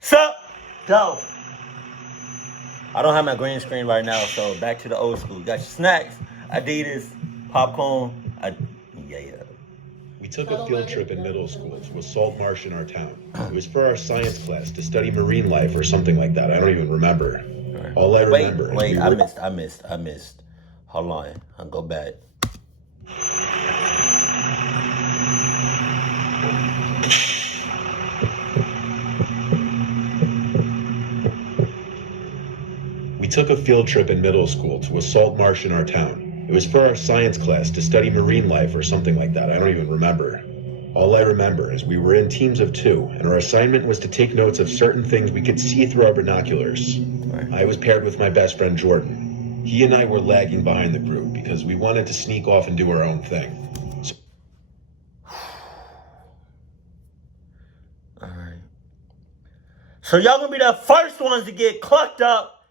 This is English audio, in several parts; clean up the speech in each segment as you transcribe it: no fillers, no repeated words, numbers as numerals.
Sup? Go. I don't have my green screen right now, so back to the old school. Got your snacks, Adidas, popcorn. Yeah. We took a field trip in middle school to a salt marsh in our town. It was for our science class to study marine life or something like that. I don't even remember. All I remember Wait, is I missed. Hold on, I'll go back. We took a field trip in middle school to a salt marsh in our town. It was for our science class to study marine life or something like that. I don't even remember. All I remember is we were in teams of 2, and our assignment was to take notes of certain things we could see through our binoculars. I was paired with my best friend Jordan. He and I were lagging behind the group because we wanted to sneak off and do our own thing. Alright. So y'all gonna be the first ones to get clucked up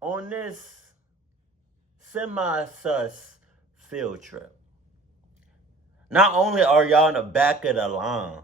on this semi-sus field trip. Not only are y'all in the back of the line,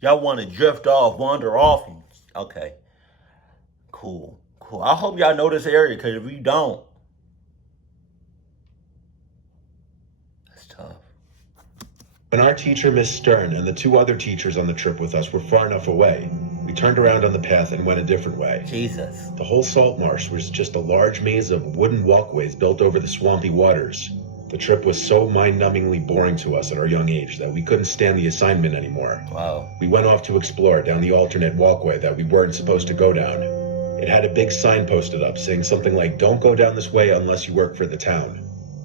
y'all want to drift off, wander off. Okay, cool. I hope y'all know this area, because if you don't, that's tough. When our teacher, Miss Stern, and the 2 other teachers on the trip with us were far enough away, we turned around on the path and went a different way. Jesus. The whole salt marsh was just a large maze of wooden walkways built over the swampy waters. The trip was so mind-numbingly boring to us at our young age that we couldn't stand the assignment anymore. Wow. We went off to explore down the alternate walkway that we weren't supposed to go down. It had a big sign posted up saying something like, "Don't go down this way unless you work for the town."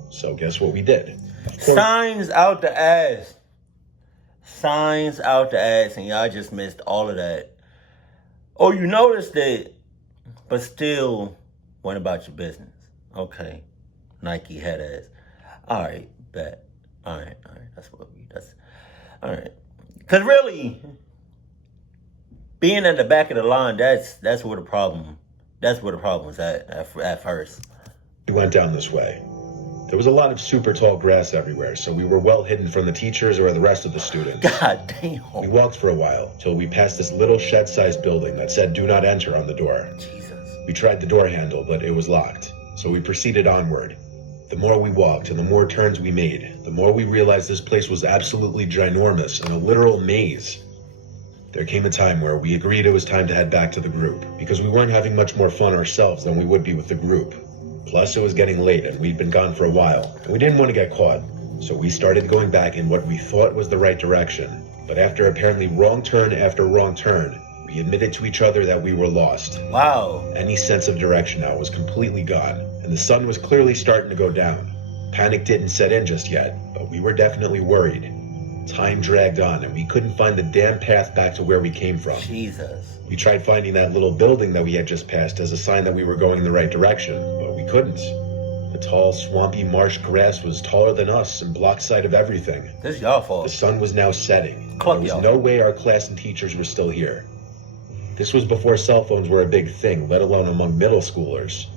So guess what we did? Signs out the ass. Signs out the ass, and y'all just missed all of that. Oh, you noticed it, but still went about your business. Okay. Nike head ass. Alright, bet. Alright. Alright. Because really, being at the back of the line, that's where the problem was at first. We went down this way. There was a lot of super tall grass everywhere, so we were well hidden from the teachers or the rest of the students. God damn. We walked for a while, till we passed this little shed-sized building that said "Do not enter" on the door. Jesus. We tried the door handle, but it was locked, so we proceeded onward. The more we walked and the more turns we made, the more we realized this place was absolutely ginormous and a literal maze. There came a time where we agreed it was time to head back to the group, because we weren't having much more fun ourselves than we would be with the group. Plus, it was getting late and we'd been gone for a while, and we didn't want to get caught, so we started going back in what we thought was the right direction. But after apparently wrong turn after wrong turn, we admitted to each other that we were lost. Wow. Any sense of direction now was completely gone, and the sun was clearly starting to go down. Panic didn't set in just yet, but we were definitely worried. Time dragged on, and we couldn't find the damn path back to where we came from. Jesus. We tried finding that little building that we had just passed as a sign that we were going in the right direction, but we couldn't. The tall, swampy marsh grass was taller than us and blocked sight of everything. This is y'all fault. The sun was now setting. Cluck There was y'all. no way our class and teachers were still here. This was before cell phones were a big thing, let alone among middle schoolers.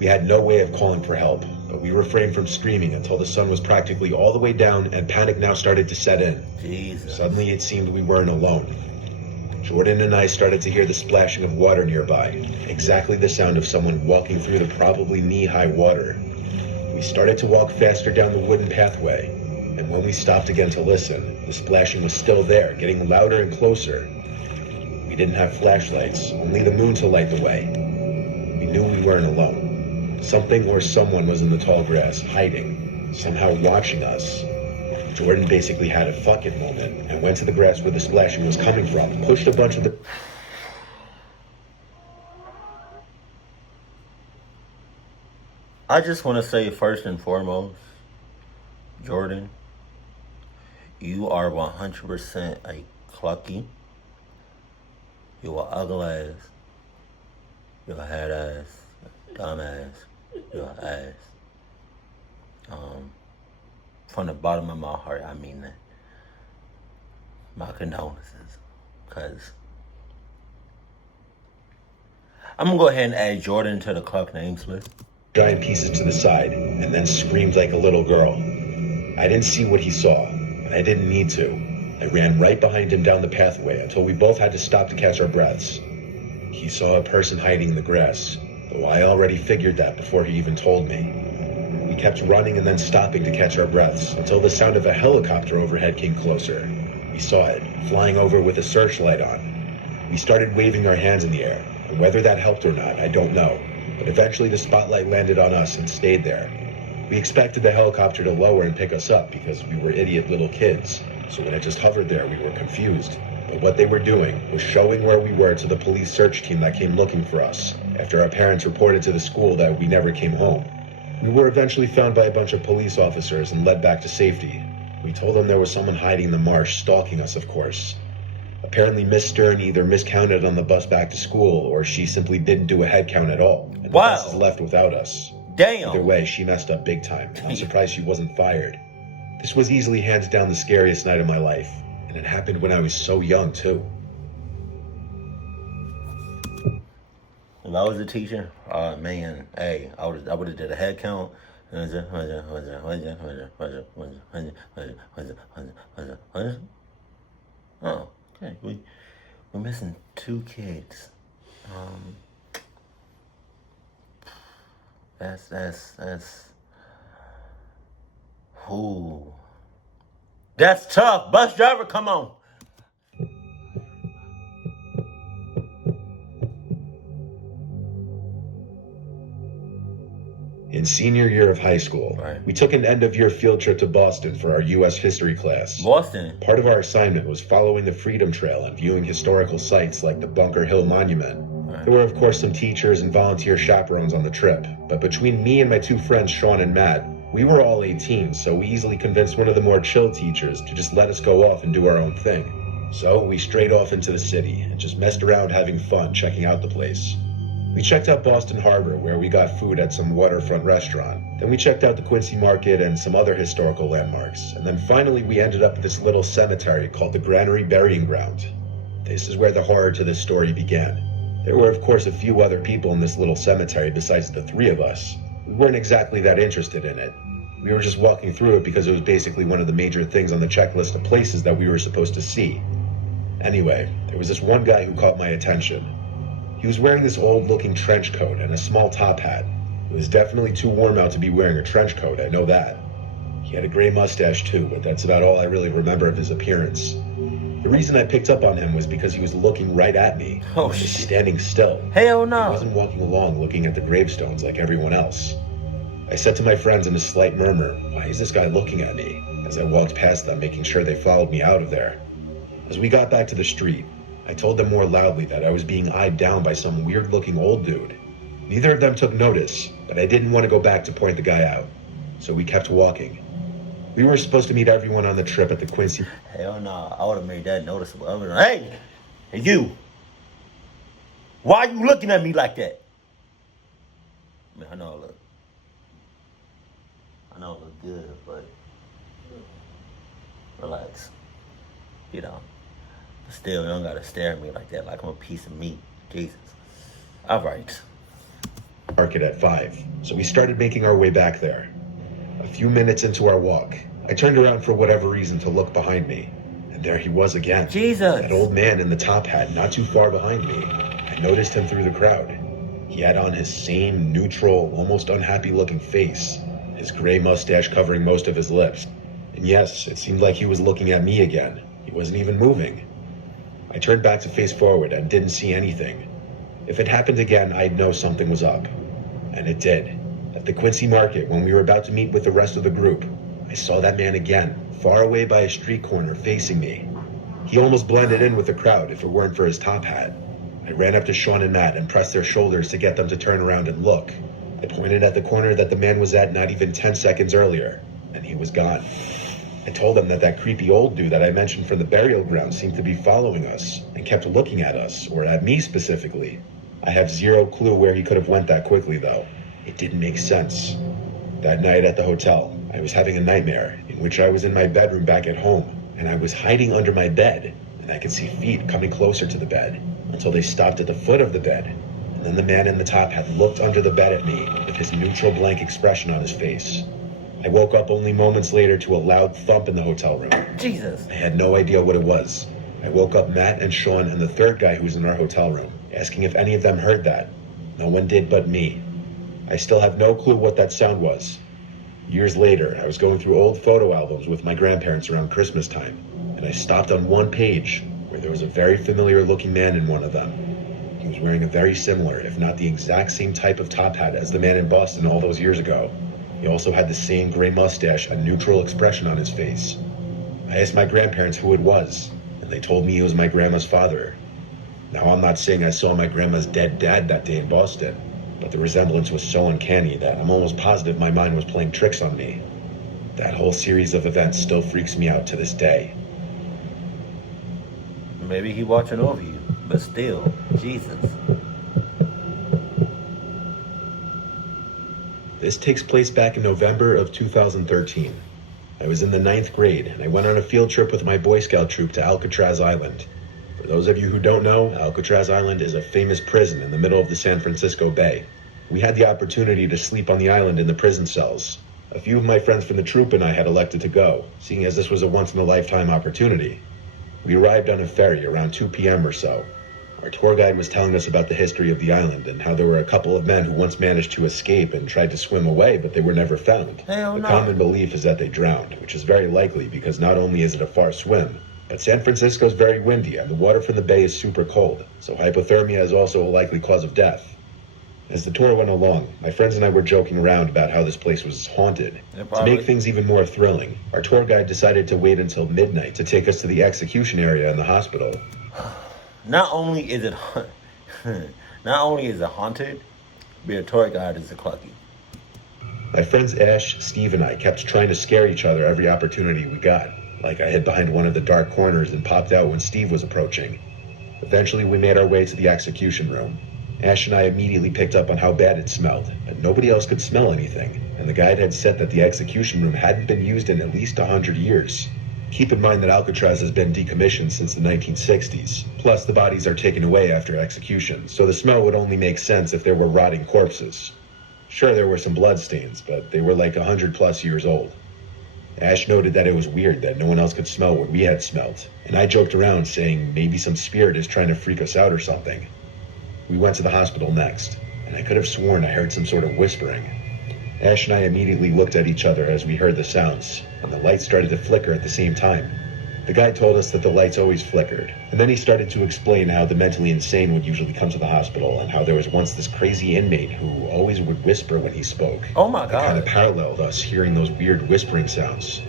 We had no way of calling for help, but we refrained from screaming until the sun was practically all the way down and panic now started to set in. Jesus. Suddenly it seemed we weren't alone. Jordan and I started to hear the splashing of water nearby, exactly the sound of someone walking through the probably knee-high water. We started to walk faster down the wooden pathway, and when we stopped again to listen, the splashing was still there, getting louder and closer. We didn't have flashlights, only the moon to light the way. We knew we weren't alone. Something or someone was in the tall grass, hiding, somehow watching us. Jordan basically had a fuck it moment and went to the grass where the splashing was coming from, pushed a bunch of the... I just want to say first and foremost, Jordan, you are 100% a clucky. You are ugly ass. You're a head ass. Dumb ass. You're an ass. From the bottom of my heart, I mean that. My condolences. Because I'm going to go ahead and add Jordan to the cluck names list. giant pieces to the side and then screamed like a little girl. I didn't see what he saw, and I didn't need to. I ran right behind him down the pathway until we both had to stop to catch our breaths. He saw a person hiding in the grass, though I already figured that before he even told me. We kept running and then stopping to catch our breaths until the sound of a helicopter overhead came closer. We saw it, flying over with a searchlight on. We started waving our hands in the air, and whether that helped or not, I don't know. But eventually the spotlight landed on us and stayed there. We expected the helicopter to lower and pick us up because we were idiot little kids, so when it just hovered there, we were confused. But what they were doing was showing where we were to the police search team that came looking for us, after our parents reported to the school that we never came home. We were eventually found by a bunch of police officers and led back to safety. We told them there was someone hiding in the marsh, stalking us, of course. Apparently Miss Stern either miscounted on the bus back to school, or she simply didn't do a head count at all, and the bus is left without us. Damn. Either way, she messed up big time. I'm surprised she wasn't fired. This was easily hands down the scariest night of my life, and it happened when I was so young, too. If I was a teacher, man, hey, I would have did a head count. Oh, okay. We're missing 2 kids. That's ooh. That's tough. Bus driver, come on. In senior year of high school, we took an end-of-year field trip to Boston for our U.S. history class. Boston. Part of our assignment was following the Freedom Trail and viewing historical sites like the Bunker Hill Monument. There were, of course, some teachers and volunteer chaperones on the trip, but between me and my 2 friends, Sean and Matt, we were all 18, so we easily convinced one of the more chill teachers to just let us go off and do our own thing. So we strayed off into the city and just messed around having fun checking out the place. We checked out Boston Harbor, where we got food at some waterfront restaurant. Then we checked out the Quincy Market and some other historical landmarks. And then finally we ended up at this little cemetery called the Granary Burying Ground. This is where the horror to this story began. There were, of course, a few other people in this little cemetery besides the 3 of us. We weren't exactly that interested in it. We were just walking through it because it was basically one of the major things on the checklist of places that we were supposed to see. Anyway, there was this one guy who caught my attention. He was wearing this old-looking trench coat and a small top hat. It was definitely too warm out to be wearing a trench coat, I know that. He had a gray mustache too, but that's about all I really remember of his appearance. The reason I picked up on him was because he was looking right at me. Oh, he was standing still. Hell no. He wasn't walking along looking at the gravestones like everyone else. I said to my friends in a slight murmur, "Why is this guy looking at me?" as I walked past them, making sure they followed me out of there. As we got back to the street, I told them more loudly that I was being eyed down by some weird-looking old dude. Neither of them took notice, but I didn't want to go back to point the guy out, so we kept walking. We were supposed to meet everyone on the trip at the Quincy. Hell no, I would have made that noticeable. I would've, hey, you. Why are you looking at me like that? I mean, I know I look good, but relax. You know. But still, you don't gotta stare at me like that, like I'm a piece of meat. Jesus. All right. Market at 5, so we started making our way back there. A few minutes into our walk, I turned around for whatever reason to look behind me, and there he was again. Jesus. That old man in the top hat not too far behind me. I noticed him through the crowd. He had on his same neutral, almost unhappy-looking face, his gray mustache covering most of his lips. And yes, it seemed like he was looking at me again. He wasn't even moving. I turned back to face forward and didn't see anything. If it happened again, I'd know something was up. And it did. At the Quincy Market, when we were about to meet with the rest of the group, I saw that man again, far away by a street corner, facing me. He almost blended in with the crowd if it weren't for his top hat. I ran up to Sean and Matt and pressed their shoulders to get them to turn around and look. I pointed at the corner that the man was at not even 10 seconds earlier, and he was gone. I told them that that creepy old dude that I mentioned from the burial ground seemed to be following us and kept looking at us, or at me specifically. I have zero clue where he could have went that quickly, though. It didn't make sense. That night at the hotel, I was having a nightmare in which I was in my bedroom back at home, and I was hiding under my bed, and I could see feet coming closer to the bed until they stopped at the foot of the bed. And then the man in the top hat looked under the bed at me with his neutral blank expression on his face. I woke up only moments later to a loud thump in the hotel room. Jesus. I had no idea what it was. I woke up Matt and Sean and the third guy who was in our hotel room, asking if any of them heard that. No one did but me. I still have no clue what that sound was. Years later, I was going through old photo albums with my grandparents around Christmas time, and I stopped on one page where there was a very familiar looking man in one of them. He was wearing a very similar, if not the exact same type of top hat as the man in Boston all those years ago. He also had the same gray mustache and neutral expression on his face. I asked my grandparents who it was, and they told me he was my grandma's father. Now, I'm not saying I saw my grandma's dead dad that day in Boston, but the resemblance was so uncanny that I'm almost positive my mind was playing tricks on me. That whole series of events still freaks me out to this day. Maybe he watching over you, but still, Jesus. This takes place back in November of 2013. I was in the 9th grade, and I went on a field trip with my Boy Scout troop to Alcatraz Island. For those of you who don't know, Alcatraz Island is a famous prison in the middle of the San Francisco Bay. We had the opportunity to sleep on the island in the prison cells. A few of my friends from the troop and I had elected to go, seeing as this was a once-in-a-lifetime opportunity. We arrived on a ferry around 2 p.m. or so. Our tour guide was telling us about the history of the island and how there were a couple of men who once managed to escape and tried to swim away, but they were never found. Hell no. The common belief is that they drowned, which is very likely because not only is it a far swim, but San Francisco is very windy and the water from the bay is super cold, so hypothermia is also a likely cause of death. As the tour went along, my friends and I were joking around about how this place was haunted. To make things even more thrilling, our tour guide decided to wait until midnight to take us to the execution area in the hospital. Not only is it haunted, but your tour guide is a clucky. My friends Ash, Steve, and I kept trying to scare each other every opportunity we got. Like I hid behind one of the dark corners and popped out when Steve was approaching. Eventually, we made our way to the execution room. Ash and I immediately picked up on how bad it smelled, but nobody else could smell anything, and the guide had said that the execution room hadn't been used in at least 100 years. Keep in mind that Alcatraz has been decommissioned since the 1960s. Plus, the bodies are taken away after execution, so the smell would only make sense if there were rotting corpses. Sure, there were some bloodstains, but they were like 100+ years old. Ash noted that it was weird that no one else could smell what we had smelled, and I joked around saying maybe some spirit is trying to freak us out or something. We went to the hospital next, and I could have sworn I heard some sort of whispering. Ash and I immediately looked at each other as we heard the sounds, and the lights started to flicker at the same time. The guy told us that the lights always flickered, and then he started to explain how the mentally insane would usually come to the hospital, and how there was once this crazy inmate who always would whisper when he spoke. Oh my It God. kind of paralleled us hearing those weird whispering sounds.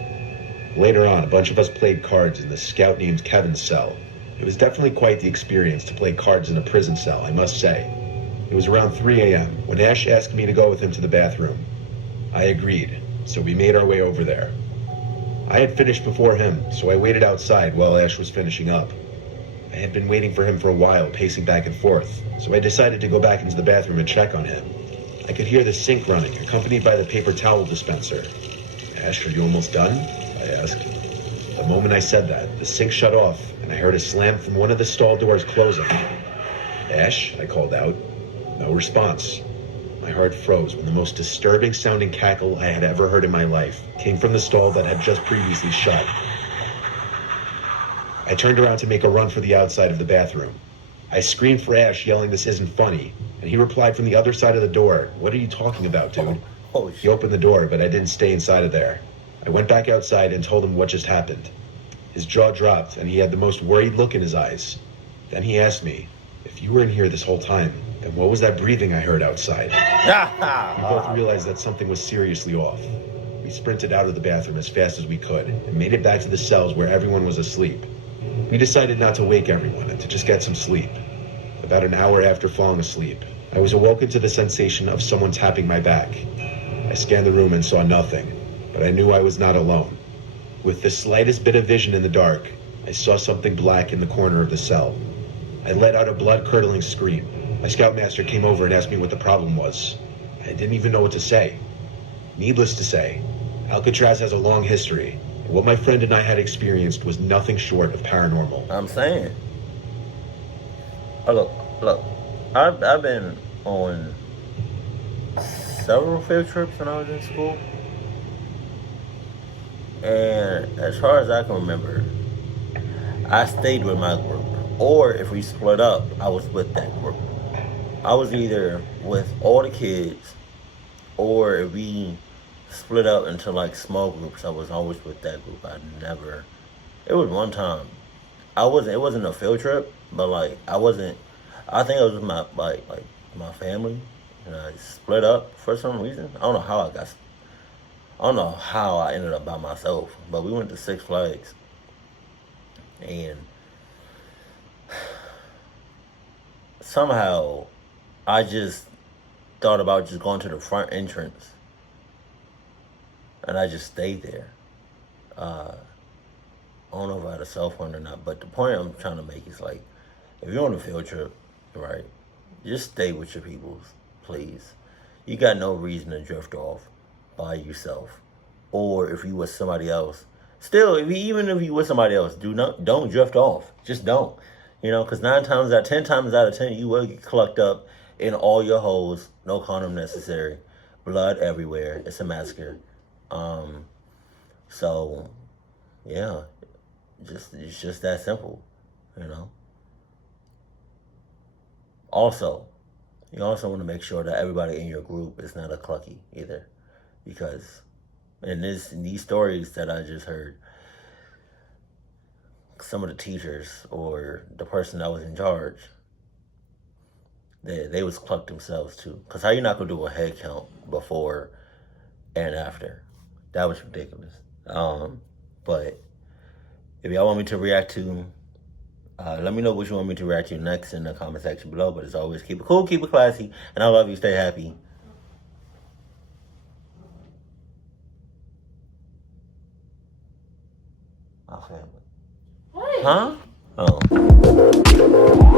Later on, a bunch of us played cards in the scout named Kevin's cell. It was definitely quite the experience to play cards in a prison cell, I must say. It was around 3 a.m. when Ash asked me to go with him to the bathroom. I agreed, so we made our way over there. I had finished before him, so I waited outside while Ash was finishing up. I had been waiting for him for a while, pacing back and forth, so I decided to go back into the bathroom and check on him. I could hear the sink running, accompanied by the paper towel dispenser. Ash, are you almost done? I asked. The moment I said that, the sink shut off, and I heard a slam from one of the stall doors closing. Ash, I called out. No response. My heart froze when the most disturbing sounding cackle I had ever heard in my life came from the stall that had just previously shut. I turned around to make a run for the outside of the bathroom. I screamed for Ash, yelling this isn't funny, and he replied from the other side of the door, what are you talking about, dude? Oh, He opened the door, but I didn't stay inside of there. I went back outside and told him what just happened. His jaw dropped, and he had the most worried look in his eyes. Then he asked me, if you were in here this whole time, then what was that breathing I heard outside? We both realized that something was seriously off. We sprinted out of the bathroom as fast as we could and made it back to the cells where everyone was asleep. We decided not to wake everyone and to just get some sleep. About an hour after falling asleep, I was awoken to the sensation of someone tapping my back. I scanned the room and saw nothing, but I knew I was not alone. With the slightest bit of vision in the dark, I saw something black in the corner of the cell. I let out a blood-curdling scream. My scoutmaster came over and asked me what the problem was. I didn't even know what to say. Needless to say, Alcatraz has a long history, and what my friend and I had experienced was nothing short of paranormal. I'm saying. Oh, look. I've been on several field trips when I was in school. And as far as I can remember, I stayed with my group. Or if we split up, I was with that group. I was either with all the kids, or if we split up into like small groups, I was always with that group. I never. It was one time. I wasn't. It wasn't a field trip, but like I wasn't. I think it was with my like my family, and I split up for some reason. I don't know how I got. I don't know how I ended up by myself, but we went to Six Flags, and somehow I just thought about just going to the front entrance, and I just stayed there. Uh, I don't know if I had a cell phone or not, but the point I'm trying to make is like, if you're on a field trip, right, just stay with your peoples, please. You got no reason to drift off by yourself, or if you with somebody else. Still, even if you with somebody else, don't drift off. Just don't, because 10 times out of 10, you will get clucked up in all your holes. No condom necessary. Blood everywhere. It's a massacre. Um, so yeah, it's just that simple, you know. Also, you also want to make sure that everybody in your group is not a clucky either, because in these stories that I just heard, some of the teachers or the person that was in charge, they was clucked themselves too. Cause how you not gonna do a head count before and after? That was ridiculous. But if y'all want me to react to, let me know what you want me to react to next in the comment section below. But as always, keep it cool, keep it classy, and I love you. Stay happy. My family. What? Huh? Oh.